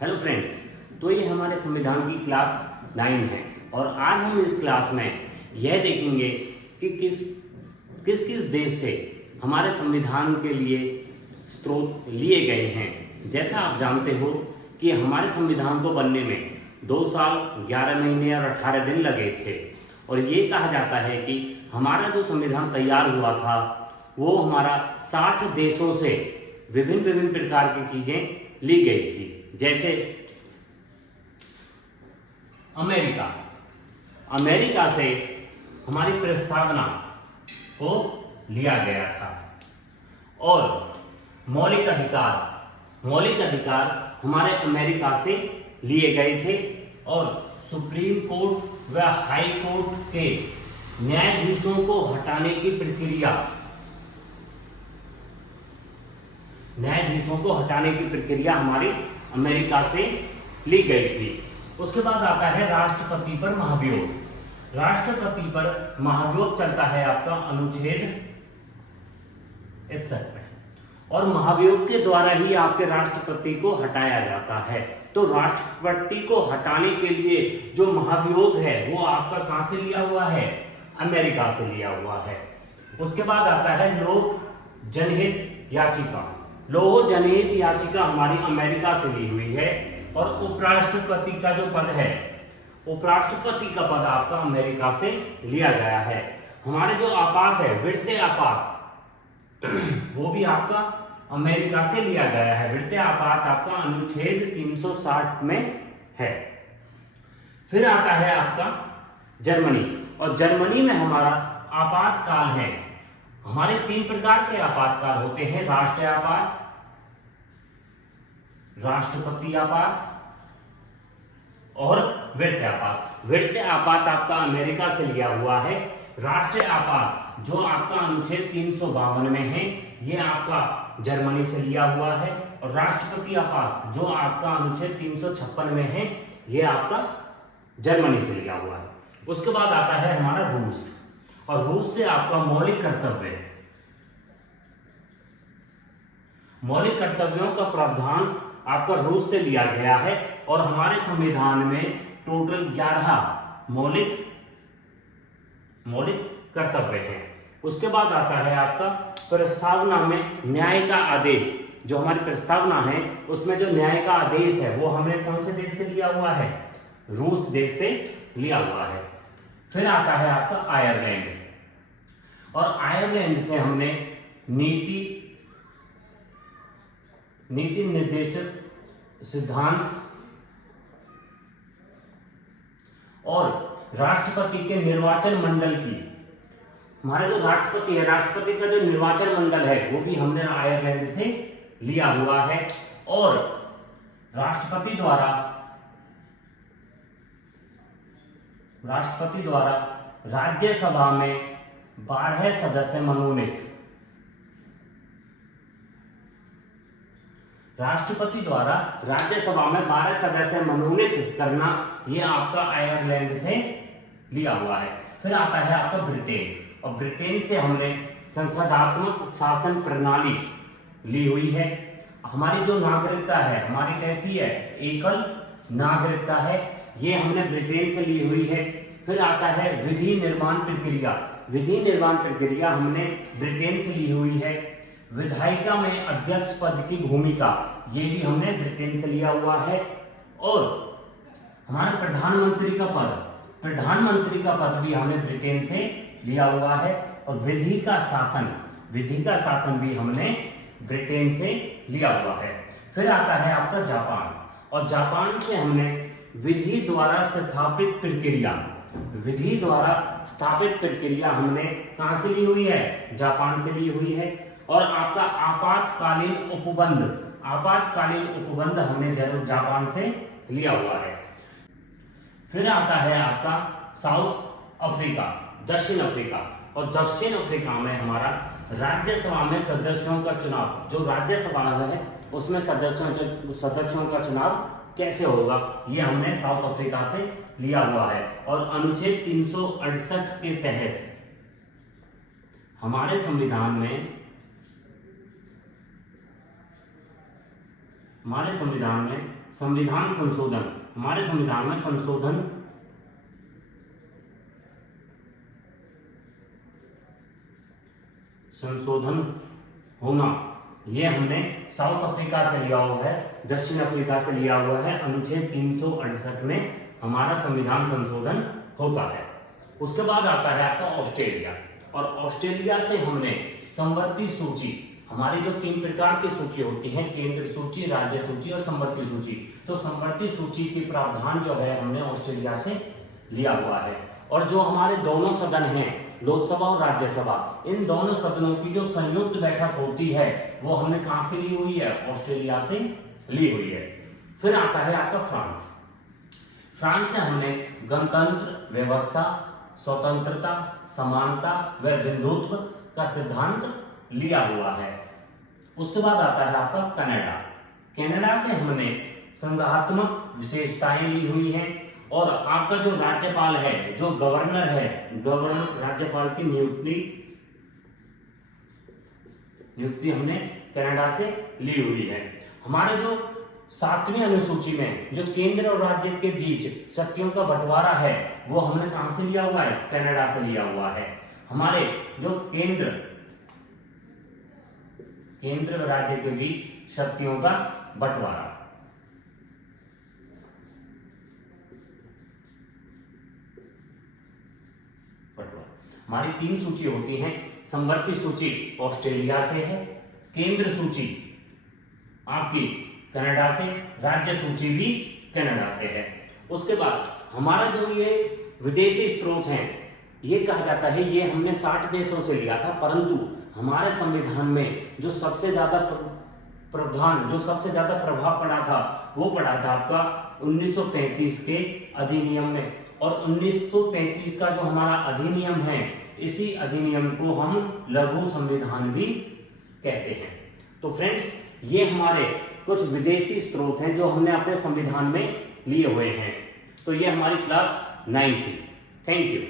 Hello friends, तो ये हमारे संविधान की क्लास 9 है और आज हम इस क्लास में यह देखेंगे कि किस किस किस देश से हमारे संविधान के लिए स्रोत लिए गए हैं। जैसा आप जानते हो कि हमारे संविधान को बनने में 2 साल 11 महीने और 18 दिन लगे थे और ये कहा जाता है कि हमारा जो संविधान तैयार हुआ था वो हमारा 60 देशों से विभिन्न विभिन्न प्रकार की चीजें ली गई थी। जैसे अमेरिका से हमारी प्रस्तावना को लिया गया था और मौलिक अधिकार हमारे अमेरिका से लिए गए थे और सुप्रीम कोर्ट व हाई कोर्ट के न्यायाधीशों को हटाने की प्रक्रिया हमारी अमेरिका से ली गई थी। उसके बाद आता है राष्ट्रपति पर महाभियोग चलता है आपका अनुच्छेद 61 में और महाभियोग के द्वारा ही आपके राष्ट्रपति को हटाया जाता है। तो राष्ट्रपति को हटाने के लिए जो महाभियोग है वो आपका कहां से लिया हुआ है? अमेरिका से लिया हुआ है। उसके बाद आता है लोक जनहित याचिका हमारी अमेरिका से ली हुई है और उपराष्ट्रपति का जो पद है, उपराष्ट्रपति का पद आपका अमेरिका से लिया गया है। हमारे जो आपात है, वित्तीय आपात वो भी आपका अमेरिका से लिया गया है। वित्तीय आपात आपका अनुच्छेद 360 में है। फिर आता है आपका जर्मनी और जर्मनी में हमारा आपातकाल है। हमारे 3 प्रकार के आपातकाल होते हैं, राष्ट्रीय आपात, राष्ट्रपति आपात और वित्तीय आपात। वित्तीय आपात आपका अमेरिका से लिया हुआ है। राष्ट्रीय आपात जो आपका अनुच्छेद 352 में है ये आपका जर्मनी से लिया हुआ है और राष्ट्रपति आपात जो आपका अनुच्छेद 356 में है ये आपका जर्मनी से लिया हुआ है। उसके बाद आता है हमारा रूस और रूस से आपका मौलिक कर्तव्यों का प्रावधान आपका रूस से लिया गया है और हमारे संविधान में टोटल 11 मौलिक कर्तव्य हैं। उसके बाद आता है आपका प्रस्तावना में न्याय का आदेश। जो हमारी प्रस्तावना है उसमें जो न्याय का आदेश है वो हमने कौन से देश से लिया हुआ है? रूस देश से लिया हुआ है। फिर आता है आपका आयरलैंड और आयरलैंड से हमने नीति निर्देशक सिद्धांत और राष्ट्रपति के निर्वाचन मंडल की, हमारे जो राष्ट्रपति है, राष्ट्रपति का जो निर्वाचन मंडल है वो भी हमने आयरलैंड से लिया हुआ है और राष्ट्रपति द्वारा राज्यसभा में 12 सदस्य मनोनीत, राष्ट्रपति द्वारा राज्यसभा में 12 सदस्य मनोनीत करना ये आपका आयरलैंड से लिया हुआ है। फिर आता है आपका ब्रिटेन और ब्रिटेन से हमने संसदात्मक शासन प्रणाली ली हुई है। हमारी जो नागरिकता है हमारी कैसी है? एकल नागरिकता है, ये हमने ब्रिटेन से ली हुई है। फिर आता है विधि निर्माण प्रक्रिया हमने ब्रिटेन से ली हुई है। विधायिका में अध्यक्ष पद की भूमिका ये भी हमने ब्रिटेन से लिया हुआ है और हमारा प्रधानमंत्री का पद भी हमने ब्रिटेन से लिया हुआ है और विधि का शासन भी हमने ब्रिटेन से लिया हुआ है। फिर आता है आपका जापान और जापान से हमने विधि द्वारा स्थापित प्रक्रिया हमने कहां से ली हुई है? जापान से ली हुई है। और आपका आपातकालीन उपबंध हमने जापान से लिया हुआ है। फिर आता है आपका दक्षिण अफ्रीका और दक्षिण अफ्रीका में हमारा राज्यसभा में सदस्यों का चुनाव, जो राज्यसभा है उसमें सदस्यों का चुनाव कैसे होगा ये हमने साउथ अफ्रीका से लिया हुआ है और अनुच्छेद 368 के तहत हमारे संविधान में हमारे संविधान में संविधान संशोधन, हमारे संविधान में संशोधन होना, ये हमने साउथ अफ्रीका से लिया हुआ है, दक्षिण अफ्रीका से लिया हुआ है। अनुच्छेद 368 में हमारा संविधान संशोधन होता है। उसके बाद आता है आपका ऑस्ट्रेलिया, और ऑस्ट्रेलिया से हमने समवर्ती सूची, हमारी जो 3 प्रकार की सूची होती है, केंद्र सूची, राज्य सूची और समवर्ती सूची, तो समवर्ती सूची के प्रावधान जो है हमने ऑस्ट्रेलिया से लिया हुआ है। और जो हमारे दोनों सदन हैं, लोकसभा और राज्यसभा, इन दोनों सदनों की जो संयुक्त बैठक होती है वो हमने कहां से ली हुई है? ऑस्ट्रेलिया से ली हुई है। फिर आता है आपका फ्रांस। फ्रांस से हमने गणतंत्र व्यवस्था, स्वतंत्रता, समानता व बंधुत्व का सिद्धांत लिया हुआ है। उसके बाद आता है आपका कनाडा। कनाडा से हमने संघात्मक विशेषताएं ली हुई हैं, और आपका जो राज्यपाल है, जो गवर्नर है, गवर्नर राज्यपाल की नियुक्ति हमने कनाडा से ली हुई है। हमारे जो 7वीं अनुसूची में जो केंद्र और राज्य के बीच शक्तियों का बंटवारा है वो हमने कहां से लिया हुआ है? कनाडा से लिया हुआ है। हमारे जो केंद्र और राज्य के बीच शक्तियों का बंटवारा, हमारी 3 सूची होती हैं। समवर्ती सूची ऑस्ट्रेलिया से है, केंद्र सूची आपकी कनाडा से, राज्य सूची भी कनाडा से है। उसके बाद हमारा जो ये विदेशी स्रोत हैं, ये कहा जाता है ये हमने 60 देशों से लिया था, परंतु हमारे संविधान में जो सबसे ज्यादा प्रावधान, जो सबसे ज्यादा प्रभाव पड़ा था वो पड़ा था आपका 1935 के अधिनियम में। और 1935 का जो हमारा अधिनियम है, इसी अधिनियम को हम लघु संविधान भी कहते हैं। तो फ्रेंड्स, ये हमारे कुछ विदेशी स्रोत हैं जो हमने अपने संविधान में लिए हुए हैं। तो ये हमारी क्लास 9 थी। Thank you.